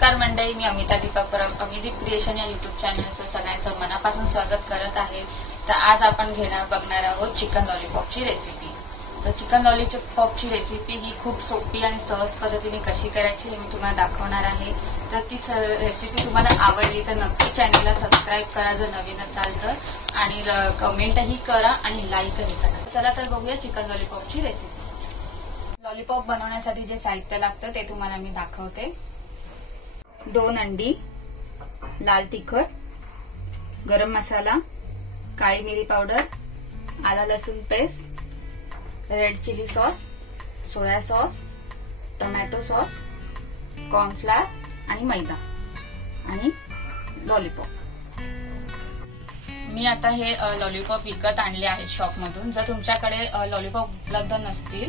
नमस्कार मंडळी, मी अमिता दीपक परब अमिदीप क्रिएशन या युट्यूब चॅनलचं सगळ्यांचं मनापासून स्वागत करत आहे। तर आज आपण बघणार आहोत चिकन लॉलीपॉपची रेसिपी। तर चिकन लॉलीपॉपची रेसिपी ही खूप सोपी आणि सहज पद्धतीने कशी करायची हे मी तुम्हाला दाखवणार आहे। तर ती रेसिपी तुम्हाला आवडली तर नक्की चॅनलला सबस्क्राईब करा जर नवीन असाल तर, आणि कमेंटही करा आणि लाईकही करा। चला तर बघूया चिकन लॉलीपॉपची रेसिपी। लॉलीपॉप बनवण्यासाठी जे साहित्य लागतं ते तुम्हाला मी दाखवते। 2 अंडी, लाल तिखट, गरम मसाला, काळी मिरी पावडर, आला लसूण paste, red chilli sauce, soya sauce, tomato sauce, cornflour आणि मैदा आणि लॉलीपॉप। मी आता हे लॉलीपॉप विकत आणले आहेत शॉपमधून। जर तुमच्याकडे लॉलीपॉप उपलब्ध नसतील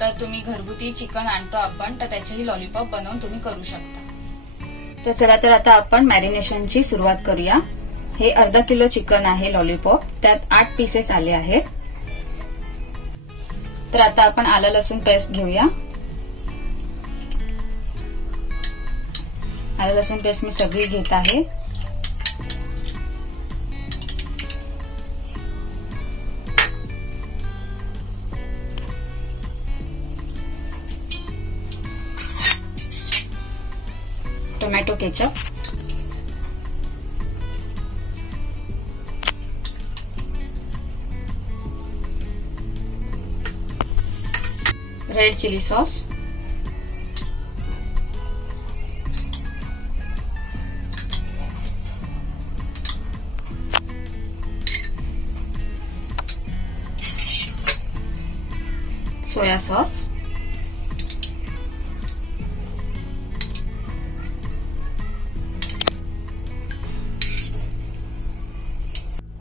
तर तुम्ही घरगुती चिकन आणतो आपण, तर त्याचेही लॉलीपॉप बनवून तुम्ही करू शकता। तर चला तर आता आपण मॅरिनेशनची सुरुवात करूया। हे अर्धा किलो चिकन आहे लॉलीपॉप, त्यात 8 पीसेस आले आहेत। तर आता आपण आलं लसूण पेस्ट घेऊया। आलं लसूण पेस्ट मी सगळी घेत आहे। Tomato ketchup, red chilli sauce, soya sauce,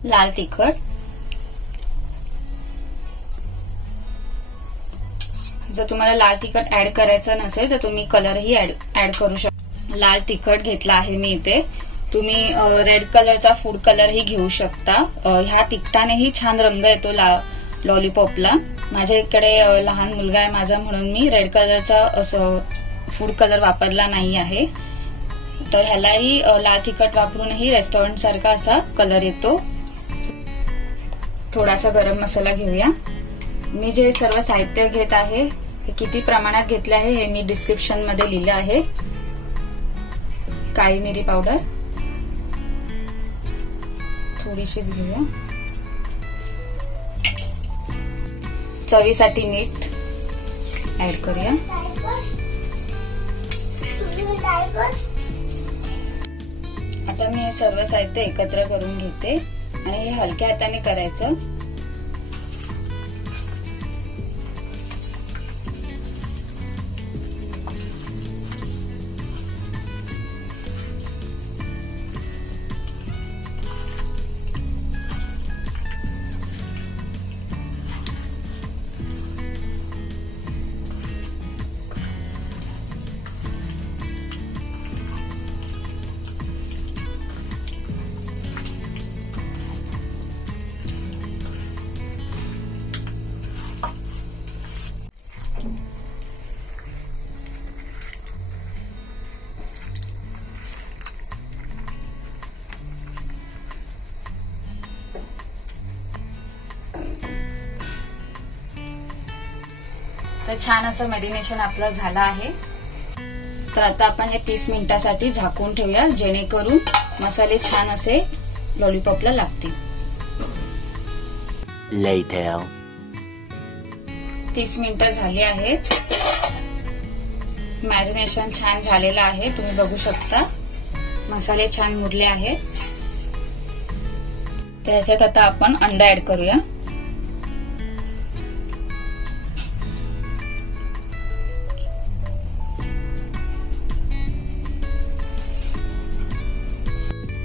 लाल तिखट, जर तुम्हाला लाल तिखट ऍड करायचं नसेल तर तुम्ही कलरही ऍड करू शकता। लाल तिखट घेतला आहे मी इथे, तुम्ही रेड कलरचा फूड कलरही घेऊ शकता। ह्या तिखटानेही छान रंग येतो लॉलीपॉपला। माझ्या इकडे लहान मुलगा आहे माझा, म्हणून मी रेड कलरचा असं फूड कलर वापरला नाही आहे। तर ह्यालाही लाल तिखट वापरूनही रेस्टॉरंट सारखा असा कलर येतो। थोडासा गरम मसाला घेऊया। मी जे सर्व साहित्य घेत आहे हे किती प्रमाणात घेतले आहे हे मी डिस्क्रिप्शन मध्ये लिहिले आहे। काळी मिरी पावडर थोडीशीच घेऊया, चवीसाठी मीठ ऍड करूया। आता मी हे सर्व साहित्य एकत्र करून घेते आणि हे हलक्या हाताने करायचं। तर छान असं मॅरिनेशन आपलं झालं आहे। तर आता आपण हे 30 मिनिटांसाठी झाकून ठेवूया, जेणेकरून मसाले छान असे लॉलीपॉपला लागतील। 30 मिनिटं झाली आहेत। मॅरिनेशन छान झालेलं आहे, तुम्ही बघू शकता मसाले छान मुरले आहेत। त्याच्यात आता आपण अंडा ऍड करूया।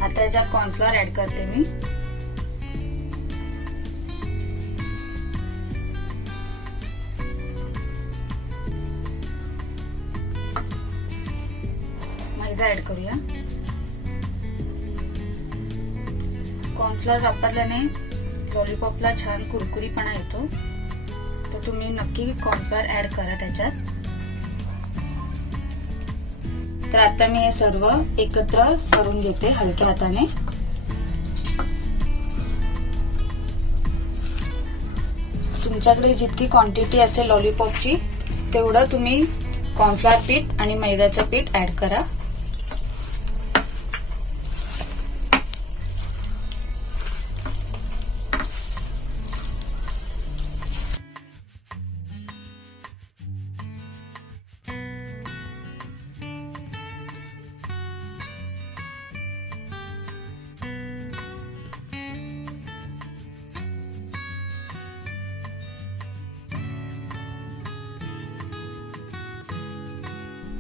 आता याच्यात कॉर्नफ्लोअर ऍड करते मी। मैदा ऍड करूया। कॉर्नफ्लोअर वापरल्याने लॉलीपॉपला छान कुरकुरीपणा येतो, तर तुम्ही नक्की कॉर्नफ्लोअर ऍड करा त्याच्यात। तर आता मी हे सर्व एकत्र करून घेते हलक्या हाताने। तुमच्याकडे जितकी क्वांटिटी असेल लॉलीपॉपची तेवढं तुम्ही कॉर्नफ्लोअर पीठ आणि मैद्याचं पीठ ऍड करा।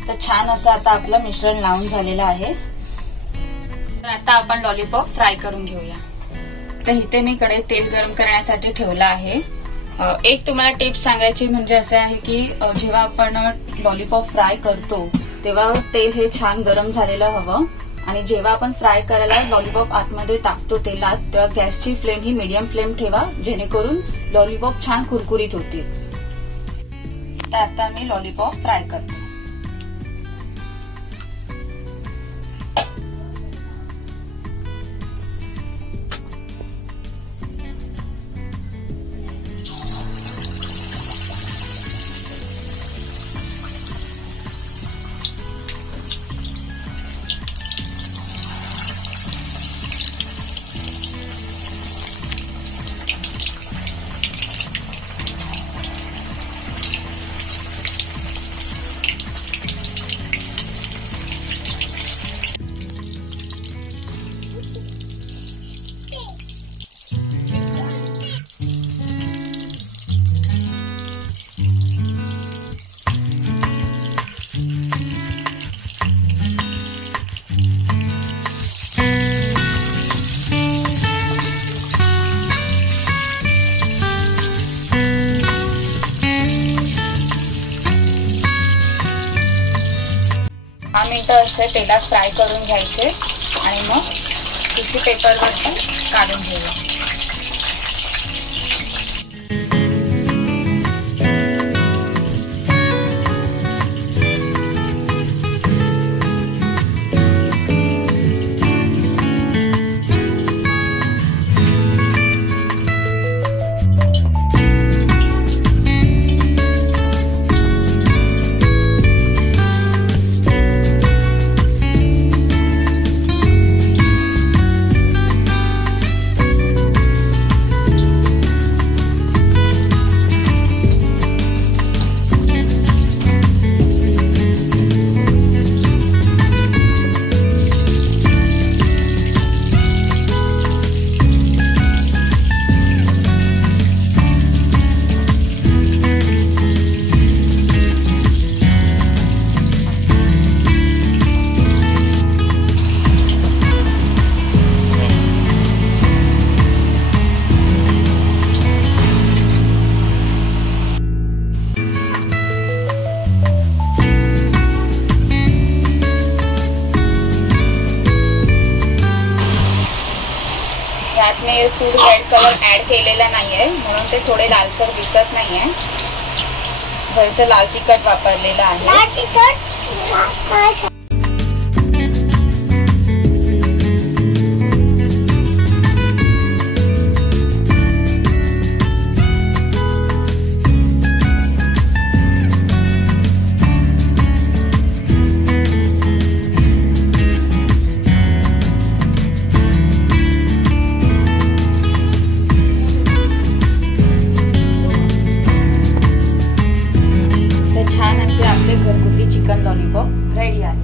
तर छान असं आता आपलं मिश्रण लावून झालेलं आहे। तर आता आपण लॉलीपॉप फ्राय करून घेऊया। तर इथे मी कढईत तेल गरम करण्यासाठी ठेवलं आहे। एक तुम्हाला टिप्स सांगायची म्हणजे असं आहे की जेव्हा आपण लॉलीपॉप फ्राय करतो तेव्हा तेल हे छान गरम झालेलं हवं आणि जेव्हा आपण फ्राय करायला लॉलीपॉप आतमध्ये टाकतो तेलात तेव्हा गॅसची फ्लेम ही मीडियम फ्लेम ठेवा, जेणेकरून लॉलीपॉप छान कुरकुरीत होतील। तर आता मी लॉलीपॉप फ्राय करते। दहा मिनिटं असे तेलात फ्राय करून घ्यायचे आणि मग टिश्यू पेपरवरती काढून घेऊया। यात मी फूड रेड कलर ऍड केलेला नाहीये म्हणून ते थोडे लालसर दिसत नाहीये। घरचं लाल तिखट वापरलेलं आहे। घरगुती चिकन लॉलीपॉप रेडी आहे।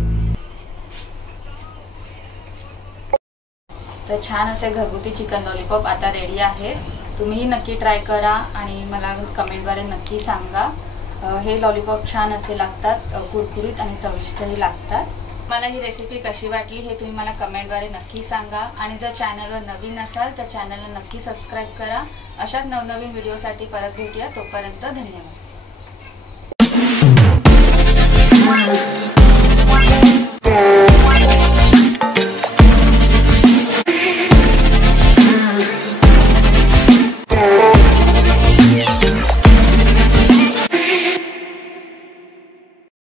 तर छान असे घरगुती चिकन लॉलीपॉप आता रेडी आहे। तुम्ही नक्की ट्राय करा आणि मला कमेंटद्वारे नक्की सांगा। हे लॉलीपॉप छान असे लागतात, कुरकुरीत आणि चविष्टही लागतात। मला ही रेसिपी कशी वाटली हे तुम्ही मला कमेंटद्वारे नक्की सांगा आणि जर चॅनलवर नवीन असाल तर चॅनलला नक्की सबस्क्राइब करा। अशाच नवनवीन व्हिडिओसाठी परत भेटूया, तोपर्यंत धन्यवाद।